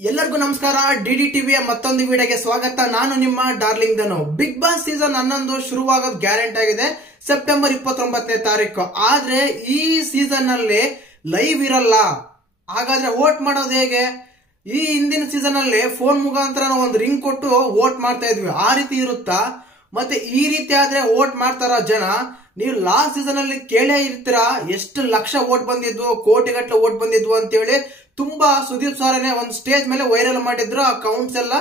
ಎಲ್ಲರಿಗೂ ನಮಸ್ಕಾರ. ಡಿಡಿ ಟಿವಿಯ ಮತ್ತೊಂದು ವಿಡಿಯೋಗೆ ಸ್ವಾಗತ. ನಾನು ನಿಮ್ಮ ಡಾರ್ಲಿಂಗ್ ಧನು. ಬಿಗ್ ಬಾಸ್ ಸೀಸನ್ 11 ಶುರುವಾಗೋದು ಗ್ಯಾರಂಟಿ ಆಗಿದೆ ಸೆಪ್ಟೆಂಬರ್ 29ನೇ ತಾರೀಕು. ಆದ್ರೆ ಈ ಸೀಸನ್ ನಲ್ಲಿ ಲೈವ್ ಇರಲ್ಲ. ಹಾಗಾದ್ರೆ ವೋಟ್ ಮಾಡೋದು ಹೇಗೆ? ಈ ಹಿಂದಿನ ಸೀಸನ್ ಅಲ್ಲಿ ಫೋನ್ ಮುಖಾಂತರ ನಾವು ಒಂದು ರಿಂಗ್ ಕೊಟ್ಟು ವೋಟ್ ಮಾಡ್ತಾ ಇದ್ವಿ. ಆ ರೀತಿ ಇರುತ್ತಾ? ಮತ್ತೆ ಈ ರೀತಿ ಆದ್ರೆ ವೋಟ್ ಮಾಡ್ತಾರ ಜನ? ನೀವು ಲಾಸ್ಟ್ ಸೀಸನ್ ಅಲ್ಲಿ ಕೇಳೇ ಇರ್ತೀರಾ ಎಷ್ಟು ಲಕ್ಷ ವೋಟ್ ಬಂದಿದ್ವು, ಕೋಟಿಗಟ್ಟಲೆ ವೋಟ್ ಬಂದಿದ್ವು ಅಂತೇಳಿ. ತುಂಬಾ ಸುದೀಪ್ ಸಾರನೆ ಒಂದು ಸ್ಟೇಜ್ ಮೇಲೆ ವೈರಲ್ ಮಾಡಿದ್ರು. ಆ ಕೌಂಟ್ಸ್ ಎಲ್ಲ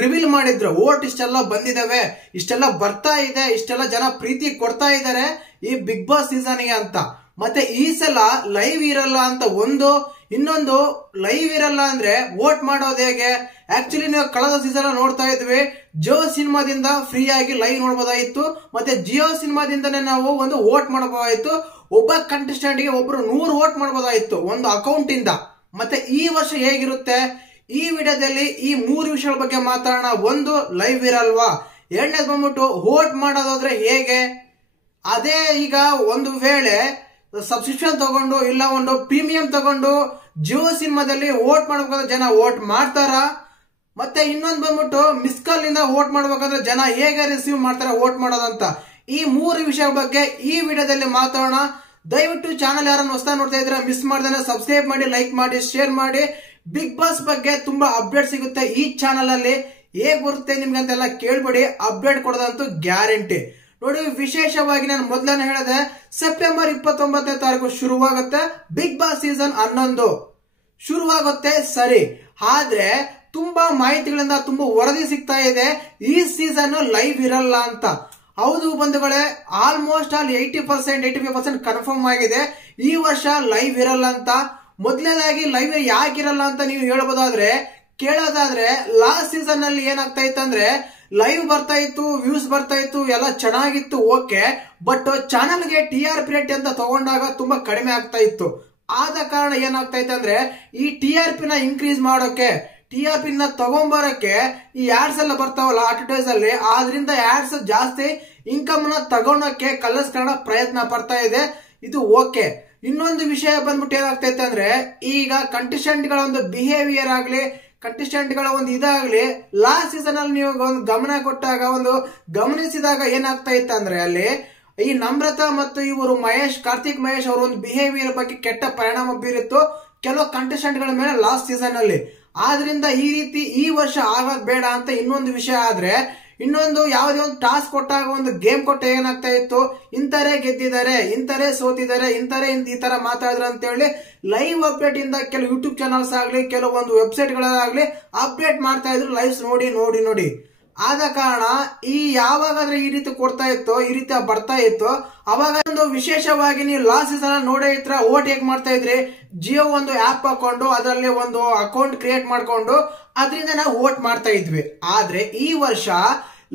ರಿವೀಲ್ ಮಾಡಿದ್ರು. ವೋಟ್ ಇಷ್ಟೆಲ್ಲ ಬಂದಿದಾವೆ, ಇಷ್ಟೆಲ್ಲ ಬರ್ತಾ ಇದೆ, ಇಷ್ಟೆಲ್ಲ ಜನ ಪ್ರೀತಿ ಕೊಡ್ತಾ ಇದಾರೆ ಈ ಬಿಗ್ ಬಾಸ್ ಸೀಸನ್ಗೆ ಅಂತ. ಮತ್ತೆ ಈ ಸಲ ಲೈವ್ ಇರಲ್ಲ ಅಂತ ಇನ್ನೊಂದು ಲೈವ್ ಇರಲ್ಲ ಅಂದ್ರೆ ವೋಟ್ ಮಾಡೋದು ಹೇಗೆ? ಆಕ್ಚುಲಿ ನೀವು ಕಳೆದ ಸೀಸನ್ ನೋಡ್ತಾ ಇದ್ವಿ, ಜಿಯೋ ಸಿನಿಮಾದಿಂದ ಫ್ರೀ ಆಗಿ ಲೈವ್ ನೋಡಬಹುದಾಯಿತು. ಮತ್ತೆ ಜಿಯೋ ಸಿನಿಮಾದಿಂದನೇ ನಾವು ಒಂದು ವೋಟ್ ಮಾಡಬಹುದಾಯಿತು. ಒಬ್ಬ ಕಂಟೆಸ್ಟೆಂಟ್ ಗೆ ಒಬ್ರು 100 ವೋಟ್ ಮಾಡಬಹುದಾಯಿತು ಒಂದು ಅಕೌಂಟ್ ಇಂದ. ಮತ್ತೆ ಈ ವರ್ಷ ಹೇಗಿರುತ್ತೆ? ಈ ವಿಡಿಯೋದಲ್ಲಿ ಈ 3 ವಿಷಯಗಳ ಬಗ್ಗೆ ಮಾತಾಡೋಣ. ಒಂದು, ಲೈವ್ ಇರಲ್ವಾ? ಎರಡನೇದು ಬಂದ್ಬಿಟ್ಟು ವೋಟ್ ಮಾಡೋದಾದ್ರೆ ಹೇಗೆ? ಅದೇ ಈಗ ಒಂದು ವೇಳೆ ಸಬ್ಸ್ಕ್ರಿಪ್ಷನ್ ತಗೊಂಡು ಇಲ್ಲ ಒಂದು ಪ್ರೀಮಿಯಂ ತಗೊಂಡು ಜಿಯೋ ಸಿನಿಮಾದಲ್ಲಿ ವೋಟ್ ಮಾಡ್ಬೇಕಾದ್ರೆ ಜನ ವೋಟ್ ಮಾಡ್ತಾರ? ಮತ್ತೆ ಇನ್ನೊಂದು ಬಂದ್ಬಿಟ್ಟು ಮಿಸ್ ಕಾಲ್ ಇಂದ ವೋಟ್ ಮಾಡ್ಬೇಕಂದ್ರೆ ಜನ ಹೇಗೆ ರಿಸೀವ್ ಮಾಡ್ತಾರೆ ವೋಟ್ ಮಾಡೋದಂತ. ಈ 3 ವಿಷಯಗಳ ಬಗ್ಗೆ ಈ ವಿಡಿಯೋದಲ್ಲಿ ಮಾತಾಡೋಣ. ದಯವಿಟ್ಟು ಚಾನಲ್ ಯಾರನ್ನು ಹೊಸ ನೋಡ್ತಾ ಇದ್ರೆ ಮಿಸ್ ಮಾಡ್ದೇನೆ ಸಬ್ಸ್ಕ್ರೈಬ್ ಮಾಡಿ, ಲೈಕ್ ಮಾಡಿ, ಶೇರ್ ಮಾಡಿ. ಬಿಗ್ ಬಾಸ್ ಬಗ್ಗೆ ತುಂಬಾ ಅಪ್ಡೇಟ್ ಸಿಗುತ್ತೆ ಈ ಚಾನಲ್ ಅಲ್ಲಿ. ಹೇಗ್ ಬರುತ್ತೆ ನಿಮ್ಗೆ ಅಂತೆಲ್ಲ ಕೇಳ್ಬೇಡಿ, ಅಪ್ಡೇಟ್ ಕೊಡೋದಂತೂ ಗ್ಯಾರಂಟಿ. ನೋಡಿ, ವಿಶೇಷವಾಗಿ ನಾನು ಮೊದಲನೇ ಹೇಳಿದೆ, ಸೆಪ್ಟೆಂಬರ್ 29ನೇ ತಾರೀಕು ಶುರುವಾಗುತ್ತೆ ಬಿಗ್ ಬಾಸ್ ಸೀಸನ್ 11 ಶುರುವಾಗುತ್ತೆ. ಸರಿ, ಆದ್ರೆ ತುಂಬಾ ಮಾಹಿತಿಗಳಿಂದ ತುಂಬಾ ವರದಿ ಸಿಗ್ತಾ ಇದೆ ಈ ಸೀಸನ್ ಲೈವ್ ಇರಲ್ಲ ಅಂತ. ಹೌದು ಬಂಧುಗಳೇ, ಆಲ್ಮೋಸ್ಟ್ ಆಲ್ 85% ಕನ್ಫರ್ಮ್ ಆಗಿದೆ ಈ ವರ್ಷ ಲೈವ್ ಇರಲ್ಲ ಅಂತ. ಮೊದಲನೇದಾಗಿ ಲೈವ್ ಯಾಕಿರಲ್ಲ ಅಂತ ನೀವು ಕೇಳೋದಾದ್ರೆ ಲಾಸ್ಟ್ ಸೀಸನ್ ನಲ್ಲಿ ಏನಾಗ್ತಾ ಇತ್ತು ಅಂದ್ರೆ ಲೈವ್ ಬರ್ತಾ ಇತ್ತು, ವ್ಯೂಸ್ ಬರ್ತಾ ಇತ್ತು, ಎಲ್ಲ ಚೆನ್ನಾಗಿತ್ತು, ಓಕೆ. ಬಟ್ ಚಾನಲ್ಗೆ TRP ರೇಟ್ ಅಂತ ತಗೊಂಡಾಗ ತುಂಬಾ ಕಡಿಮೆ ಆಗ್ತಾ ಇತ್ತು. ಆದ ಕಾರಣ ಏನಾಗ್ತಾ ಇತ್ತು ಅಂದ್ರೆ ಈ TRP ನ ಇನ್ಕ್ರೀಸ್ ಮಾಡೋಕೆ, TRP ನ ತಗೊಂಬರಕ್ಕೆ ಈ ಆಡ್ಸ್ ಎಲ್ಲ ಬರ್ತಾವಲ್ಲ ಅಡ್ವರ್ಟೈಸ್ ಅಲ್ಲಿ, ಆದ್ರಿಂದ ಆಡ್ಸ್ ಜಾಸ್ತಿ ಇನ್ಕಮ್ ನ ತಗೊಳಕ್ಕೆ ಕಲರ್ಸ್ ಕನ್ನಡ ಪ್ರಯತ್ನ ಪಡ್ತಾ ಇದೆ. ಇದು ಓಕೆ. ಇನ್ನೊಂದು ವಿಷಯ ಬಂದ್ಬಿಟ್ಟು ಏನಾಗ್ತಾ ಇತ್ತು ಅಂದ್ರೆ ಈಗ ಕಂಟೆಸ್ಟೆಂಟ್ ಗಳ ಒಂದು ಬಿಹೇವಿಯರ್ ಆಗ್ಲಿ, ಕಂಟೆಸ್ಟೆಂಟ್ ಗಳ ಒಂದು ಇದಾಗ್ಲಿ, ಲಾಸ್ಟ್ ಸೀಸನ್ ಅಲ್ಲಿ ನೀವು ಒಂದು ಗಮನ ಕೊಟ್ಟಾಗ, ಒಂದು ಗಮನಿಸಿದಾಗ ಏನಾಗ್ತಾ ಇತ್ತು ಅಂದ್ರೆ ಅಲ್ಲಿ ಈ ನಮ್ರತಾ ಮತ್ತು ಇವರು ಕಾರ್ತಿಕ್ ಮಹೇಶ್ ಅವರ ಒಂದು ಬಿಹೇವಿಯರ್ ಬಗ್ಗೆ ಕೆಟ್ಟ ಪರಿಣಾಮ ಬೀರಿತ್ತು ಕೆಲವು ಕಂಟೆಸ್ಟೆಂಟ್ ಗಳ ಮೇಲೆ ಲಾಸ್ಟ್ ಸೀಸನ್ ಅಲ್ಲಿ. ಆದ್ರಿಂದ ಈ ರೀತಿ ಈ ವರ್ಷ ಆಗೋದ್ ಬೇಡ ಅಂತ ಇನ್ನೊಂದು ವಿಷಯ. ಆದ್ರೆ ಇನ್ನೊಂದು, ಯಾವುದೇ ಒಂದು ಟಾಸ್ಕ್ ಕೊಟ್ಟಾಗ, ಒಂದು ಗೇಮ್ ಕೊಟ್ಟ ಏನಾಗ್ತಾ ಇತ್ತು, ಇಂತರೇ ಗೆದ್ದಿದ್ದಾರೆ, ಇಂತರೇ ಸೋತಿದ್ದಾರೆ, ಇಂತರೇ ಈ ತರ ಮಾತಾಡಿದ್ರು ಅಂತ ಹೇಳಿ ಲೈವ್ ಅಪ್ಡೇಟ್ ಇಂದ ಕೆಲವು ಯೂಟ್ಯೂಬ್ ಚಾನಲ್ಸ್ ಆಗ್ಲಿ, ಕೆಲವೊಂದು ವೆಬ್ಸೈಟ್ ಗಳಾಗ್ಲಿ ಅಪ್ಡೇಟ್ ಮಾಡ್ತಾ ಇದ್ರು ಲೈವ್ಸ್ ನೋಡಿ. ಆದ ಕಾರಣ ಯಾವಾಗಾದ್ರೆ ಈ ರೀತಿ ಕೊಡ್ತಾ ಇತ್ತು, ಈ ರೀತಿ ಬರ್ತಾ ಇತ್ತು, ಅವಾಗ ಒಂದು ವಿಶೇಷವಾಗಿ ನೀವು ಲಾಸ್ಟ್ ಸೀಸನ್ ನೋಡೇ ಇತ್ರ ವೋಟ್ ಹೇಗ್ ಮಾಡ್ತಾ ಇದ್ರಿ, ಜಿಯೋ ಒಂದು ಆಪ್ ಹಾಕೊಂಡು ಅದರಲ್ಲಿ ಒಂದು ಅಕೌಂಟ್ ಕ್ರಿಯೇಟ್ ಮಾಡ್ಕೊಂಡು ಅದರಿಂದ ನಾವು ವೋಟ್ ಮಾಡ್ತಾ ಇದ್ವಿ. ಆದ್ರೆ ಈ ವರ್ಷ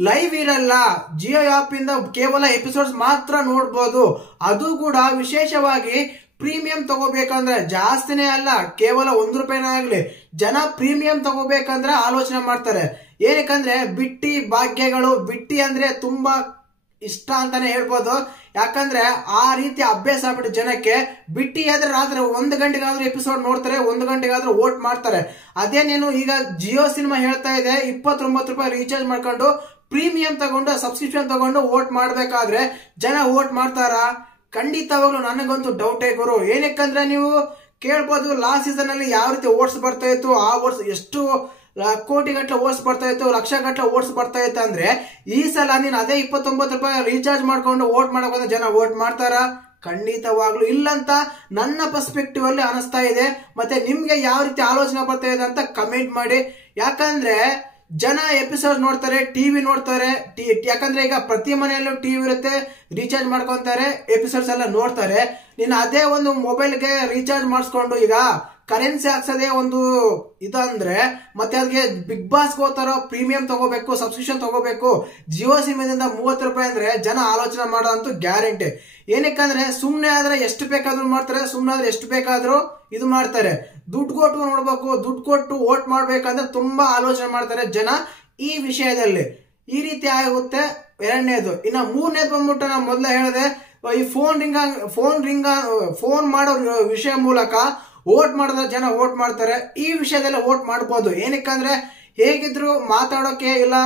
ಲೈವ್ ಇರಲ್ಲ. ಜಿಯೋ ಆಪ್ ಇಂದ ಕೇವಲ ಎಪಿಸೋಡ್ಸ್ ಮಾತ್ರ ನೋಡ್ಬೋದು. ಅದು ಕೂಡ ವಿಶೇಷವಾಗಿ ಪ್ರೀಮಿಯಂ ತಗೋಬೇಕಂದ್ರೆ, ಜಾಸ್ತಿನೇ ಅಲ್ಲ, ಕೇವಲ ₹1 ಆಗ್ಲಿ, ಜನ ಪ್ರೀಮಿಯಂ ತಗೋಬೇಕಂದ್ರೆ ಆಲೋಚನೆ ಮಾಡ್ತಾರೆ. ಏನಕ್ಕಂದ್ರೆ ಬಿಟ್ಟಿ ಭಾಗ್ಯಗಳು, ಬಿಟ್ಟಿ ಅಂದ್ರೆ ತುಂಬಾ ಇಷ್ಟ ಅಂತಾನೆ ಹೇಳ್ಬೋದು. ಯಾಕಂದ್ರೆ ಆ ರೀತಿ ಅಭ್ಯಾಸ ಆಗ್ಬಿಟ್ಟು ಜನಕ್ಕೆ. ಬಿಟ್ಟಿ ಆದ್ರೆ ರಾತ್ರಿ 1 ಗಂಟೆಗಾದ್ರೂ ಎಪಿಸೋಡ್ ನೋಡ್ತಾರೆ, 1 ಗಂಟೆಗಾದ್ರೂ ವೋಟ್ ಮಾಡ್ತಾರೆ. ಅದೇ ನೀನು ಈಗ ಜಿಯೋ ಸಿನಿಮಾ ಹೇಳ್ತಾ ಇದೆ ₹29 ರೀಚಾರ್ಜ್ ಮಾಡ್ಕೊಂಡು ಪ್ರೀಮಿಯಂ ತಗೊಂಡು ಸಬ್ಸ್ಕ್ರಿಪ್ಷನ್ ತಗೊಂಡು ವೋಟ್ ಮಾಡ್ಬೇಕಾದ್ರೆ ಜನ ವೋಟ್ ಮಾಡ್ತಾರಾ? ಖಂಡಿತವಾಗ್ಲು ನನಗಂತೂ ಡೌಟೇ ಗುರು. ಏನಕ್ಕಂದ್ರೆ ನೀವು ಕೇಳ್ಬೋದು, ಲಾಸ್ಟ್ ಸೀಸನ್ ಅಲ್ಲಿ ಯಾವ ರೀತಿ ವೋಟ್ಸ್ ಬರ್ತಾ ಇತ್ತು, ಆ ವೋಟ್ಸ್ ಎಷ್ಟು ಕೋಟಿಗಟ್ಟಲೆ ವೋಟ್ಸ್ ಬರ್ತಾ ಇತ್ತು, ಲಕ್ಷಗಟ್ಟಲೆ ವೋಟ್ಸ್ ಬರ್ತಾ ಇತ್ತು. ಅಂದ್ರೆ ಈ ಸಲ ನೀನು ಅದೇ ₹29 ರೀಚಾರ್ಜ್ ಮಾಡ್ಕೊಂಡು ವೋಟ್ ಮಾಡೋಕೆ ಜನ ವೋಟ್ ಮಾಡ್ತಾರ? ಖಂಡಿತವಾಗ್ಲು ಇಲ್ಲಂತ ನನ್ನ ಪರ್ಸ್ಪೆಕ್ಟಿವ್ ಅಲ್ಲಿ ಅನಿಸ್ತಾ ಇದೆ. ಮತ್ತೆ ನಿಮ್ಗೆ ಯಾವ ರೀತಿ ಆಲೋಚನೆ ಬರ್ತಾ ಇದೆ ಅಂತ ಕಮೆಂಟ್ ಮಾಡಿ. ಯಾಕಂದ್ರೆ ಜನ ಎಪಿಸೋಡ್ ನೋಡ್ತಾರೆ, ಟಿವಿ ನೋಡ್ತಾರೆ. ಯಾಕಂದ್ರೆ ಈಗ ಪ್ರತಿ ಮನೆಯಲ್ಲೂ ಟಿವಿ ಇರುತ್ತೆ, ರೀಚಾರ್ಜ್ ಮಾಡ್ಕೊಂತಾರೆ, ಎಪಿಸೋಡ್ಸ್ ಎಲ್ಲ ನೋಡ್ತಾರೆ. ನೀನು ಅದೇ ಒಂದು ಮೊಬೈಲ್ಗೆ ರೀಚಾರ್ಜ್ ಮಾಡಿಸ್ಕೊಂಡು ಈಗ ಕರೆನ್ಸಿ ಹಾಕ್ಸೋದೇ ಒಂದು ಇದಂದ್ರೆ ಮತ್ತೆ ಅದಕ್ಕೆ ಬಿಗ್ ಬಾಸ್ ಹೋಗ್ತಾರೋ, ಪ್ರೀಮಿಯಂ ತಗೋಬೇಕು, ಸಬ್ಸ್ಕ್ರಿಪ್ಷನ್ ತಗೋಬೇಕು, ಜಿಯೋ ಸಿನಿಮಾದಿಂದ ₹30 ಅಂದ್ರೆ ಜನ ಆಲೋಚನೆ ಮಾಡೋದಂತೂ ಗ್ಯಾರಂಟಿ. ಏನಕ್ಕಂದ್ರೆ ಸುಮ್ನೆ ಆದ್ರೆ ಎಷ್ಟು ಬೇಕಾದ್ರೂ ಮಾಡ್ತಾರೆ, ಸುಮ್ನೆ ಆದ್ರೆ ಎಷ್ಟು ಬೇಕಾದ್ರೂ ಇದು ಮಾಡ್ತಾರೆ. ದುಡ್ಡು ಕೊಟ್ಟು ನೋಡ್ಬೇಕು, ದುಡ್ಡು ಕೊಟ್ಟು ವೋಟ್ ಮಾಡ್ಬೇಕಂದ್ರೆ ತುಂಬಾ ಆಲೋಚನೆ ಮಾಡ್ತಾರೆ ಜನ ಈ ವಿಷಯದಲ್ಲಿ. ಈ ರೀತಿ ಆಗುತ್ತೆ. ಎರಡನೇದು. ಇನ್ನ ಮೂರನೇದು ಬಂದ್ಬಿಟ್ಟು ನಾನು ಮೊದಲೇ ಹೇಳಿದೆ, ಈ ಫೋನ್ ಮಾಡೋ ವಿಷಯ ಮೂಲಕ ವೋಟ್ ಮಾಡಿದ್ರೆ ಜನ ವೋಟ್ ಮಾಡ್ತಾರೆ, ಈ ವಿಷಯದಲ್ಲ ವೋಟ್ ಮಾಡ್ಬೋದು. ಏನಕ್ಕಂದ್ರೆ ಹೇಗಿದ್ರು ಮಾತಾಡೋಕೆ ಇಲ್ಲ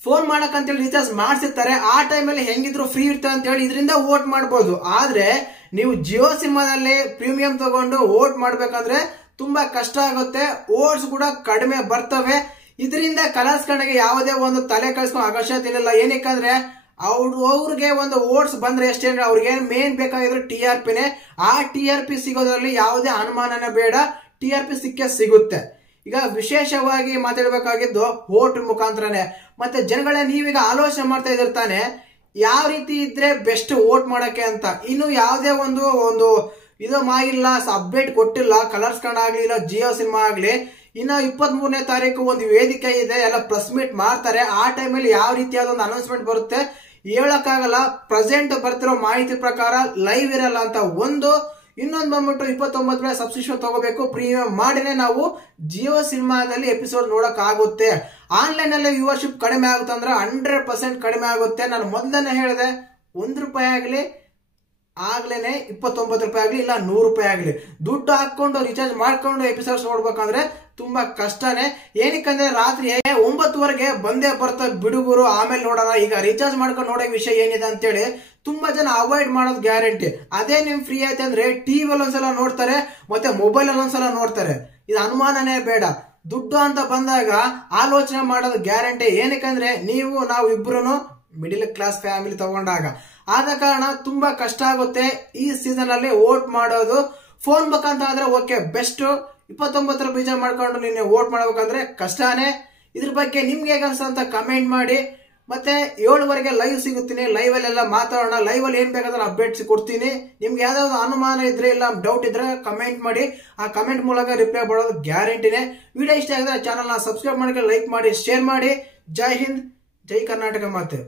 ಫೋನ್ ಮಾಡಕ್ ಅಂತೇಳಿ ರೀಚಾರ್ಜ್ ಮಾಡ್ಸಿರ್ತಾರೆ, ಆ ಟೈಮಲ್ಲಿ ಹೆಂಗಿದ್ರು ಫ್ರೀ ಇರ್ತಾರೆ ಅಂತ ಹೇಳಿ ಇದರಿಂದ ವೋಟ್ ಮಾಡ್ಬೋದು. ಆದ್ರೆ ನೀವು ಜಿಯೋ ಸಿನಿಮಾದಲ್ಲಿ ಪ್ರೀಮಿಯಂ ತಗೊಂಡು ವೋಟ್ ಮಾಡ್ಬೇಕಂದ್ರೆ ತುಂಬಾ ಕಷ್ಟ ಆಗುತ್ತೆ, ವೋಟ್ಸ್ ಕೂಡ ಕಡಿಮೆ ಬರ್ತವೆ. ಇದರಿಂದ ಕಲರ್ಸ್ ಕಡೆಗೆ ಯಾವುದೇ ಒಂದು ತಲೆ ಕಳಿಸ್ಕೊಂಡು ಅವಶ್ಯಕತೆ ಇಲ್ಲ. ಏನಕ್ಕಂದ್ರೆ ಅವ್ರಿಗೆ ಒಂದು ವೋಟ್ಸ್ ಬಂದ್ರೆ ಎಷ್ಟೇ ಅಂದ್ರೆ ಅವ್ರಿಗೆ ಮೇನ್ ಬೇಕಾಗಿದ್ರು TRPನೇ. ಆ TRP ಸಿಗೋದ್ರಲ್ಲಿ ಯಾವುದೇ ಅನುಮಾನನೇ ಬೇಡ, TRP ಸಿಕ್ಕೇ ಸಿಗುತ್ತೆ. ಈಗ ವಿಶೇಷವಾಗಿ ಮಾತಾಡಬೇಕಾಗಿದ್ದು ವೋಟ್ ಮುಖಾಂತರನೇ. ಮತ್ತೆ ಜನಗಳೇ ನೀವೀಗ ಆಲೋಚನೆ ಮಾಡ್ತಾ ಇದಿರ್ತಾನೆ ಯಾವ ರೀತಿ ಇದ್ರೆ ಬೆಸ್ಟ್ ವೋಟ್ ಮಾಡಕ್ಕೆ ಅಂತ. ಇನ್ನು ಯಾವುದೇ ಒಂದು ಇದು ಮಾಡಿಲ್ಲ, ಅಪ್ಡೇಟ್ ಕೊಟ್ಟಿಲ್ಲ, ಕಲರ್ಸ್ ಕನ್ನಡ ಆಗ್ಲಿ ಇಲ್ಲ ಜಿಯೋ ಸಿನಿಮಾ ಆಗ್ಲಿ. ಇನ್ನು 23ನೇ ತಾರೀಕು ಒಂದು ವೇದಿಕೆ ಇದೆ, ಎಲ್ಲ ಪ್ರೆಸ್ ಮೀಟ್ ಮಾಡ್ತಾರೆ. ಆ ಟೈಮಲ್ಲಿ ಯಾವ ರೀತಿಯಾದ ಒಂದು ಅನೌನ್ಸ್ಮೆಂಟ್ ಬರುತ್ತೆ ಹೇಳಕ್ಕಾಗಲ್ಲ. ಪ್ರೆಸೆಂಟ್ ಬರ್ತಿರೋ ಮಾಹಿತಿ ಪ್ರಕಾರ ಲೈವ್ ಇರಲ್ಲ ಅಂತ ಇನ್ನೊಂದು ಬಂದ್ಬಿಟ್ಟು 29 ಸಬ್ಸ್ಕ್ರಿಪ್ಷನ್ ತಗೋಬೇಕು, ಪ್ರೀಮಿಯಂ ಮಾಡಿನೇ ನಾವು ಜಿಯೋ ಸಿನಿಮಾದಲ್ಲಿ ಎಪಿಸೋಡ್ ನೋಡಕ್ ಆಗುತ್ತೆ. ಆನ್ಲೈನ್ ಅಲ್ಲಿ ವ್ಯೂವರ್ಶಿಪ್ ಕಡಿಮೆ ಆಗುತ್ತೆ ಅಂದ್ರೆ 100% ಕಡಿಮೆ ಆಗುತ್ತೆ. ನಾನು ಮೊದಲನೇ ಹೇಳಿದೆ, ₹1 ಆಗ್ಲೇನೆ 29 ರೂಪಾಯಿ ಆಗ್ಲಿ ಇಲ್ಲ 100 ರೂಪಾಯಿ ಆಗ್ಲಿ ದುಡ್ಡು ಹಾಕೊಂಡು ರಿಚಾರ್ಜ್ ಮಾಡ್ಕೊಂಡು ಎಪಿಸೋಡ್ಸ್ ನೋಡ್ಬೇಕಂದ್ರೆ ತುಂಬಾ ಕಷ್ಟನೇ. ಏನಕ್ಕಂದ್ರೆ ರಾತ್ರಿ 9ವರೆಗೆ ಬಂದೇ ಬರ್ತಾ ಬಿಡುಗರು, ಆಮೇಲೆ ನೋಡೋಣ. ಈಗ ರಿಚಾರ್ಜ್ ಮಾಡ್ಕೊಂಡು ನೋಡೋ ವಿಷಯ ಏನಿದೆ ಅಂತೇಳಿ ತುಂಬಾ ಜನ ಅವಾಯ್ಡ್ ಮಾಡೋದು ಗ್ಯಾರಂಟಿ. ಅದೇ ನಿಮ್ ಫ್ರೀ ಆಯ್ತು ಅಂದ್ರೆ ಟಿವಿ ಅಲ್ಲಿ ಒಂದ್ಸಲ ನೋಡ್ತಾರೆ, ಮತ್ತೆ ಮೊಬೈಲ್ ಅಲ್ಲಿ ಒಂದ್ಸಲ ನೋಡ್ತಾರೆ. ಇದು ಅನುಮಾನನೇ ಬೇಡ. ದುಡ್ಡು ಅಂತ ಬಂದಾಗ ಆಲೋಚನೆ ಮಾಡೋದು ಗ್ಯಾರಂಟಿ. ಏನಕ್ಕಂದ್ರೆ ನಾವು ಇಬ್ರು ಮಿಡಿಲ್ ಕ್ಲಾಸ್ ಫ್ಯಾಮಿಲಿ ತಗೊಂಡಾಗ ಆದ ಕಾರಣ ತುಂಬಾ ಕಷ್ಟ ಆಗುತ್ತೆ ಈ ಸೀಸನ್ ಅಲ್ಲಿ ವೋಟ್ ಮಾಡೋದು. ಫೋನ್ ಬೇಕಂತ ಆದ್ರೆ ಓಕೆ ಬೆಸ್ಟ್, 29 ಬೀಜ ಮಾಡ್ಕೊಂಡು ನೀನು ವೋಟ್ ಮಾಡ್ಬೇಕಂದ್ರೆ ಕಷ್ಟನೇ. ಇದ್ರ ಬಗ್ಗೆ ನಿಮ್ಗೆ ಹೇಗೆ ಅನ್ಸಂತ ಕಮೆಂಟ್ ಮಾಡಿ. ಮತ್ತೆ 7ವರೆಗೆ ಲೈವ್ ಸಿಗುತ್ತೀನಿ, ಲೈವ್ ಅಲ್ಲೆಲ್ಲ ಮಾತಾಡೋಣ. ಲೈವ್ ಅಲ್ಲಿ ಏನ್ ಬೇಕಾದ್ರೆ ಅಪ್ಡೇಟ್ಸ್ ಕೊಡ್ತೀನಿ. ನಿಮ್ಗೆ ಯಾವ್ದಾದ್ರು ಅನುಮಾನ ಇದ್ರೆ ಇಲ್ಲ ಡೌಟ್ ಇದ್ರೆ ಕಮೆಂಟ್ ಮಾಡಿ, ಆ ಕಮೆಂಟ್ ಮೂಲಕ ರಿಪ್ಲೈ ಮಾಡೋದು ಗ್ಯಾರಂಟಿನೇ. ವಿಡಿಯೋ ಇಷ್ಟ ಆಗಿದ್ರೆ ಚಾನಲ್ ನ ಸಬ್ಸ್ಕ್ರೈಬ್ ಮಾಡಿ, ಲೈಕ್ ಮಾಡಿ, ಶೇರ್ ಮಾಡಿ. ಜೈ ಹಿಂದ್, ಜೈ ಕರ್ನಾಟಕ ಮಾತೆ.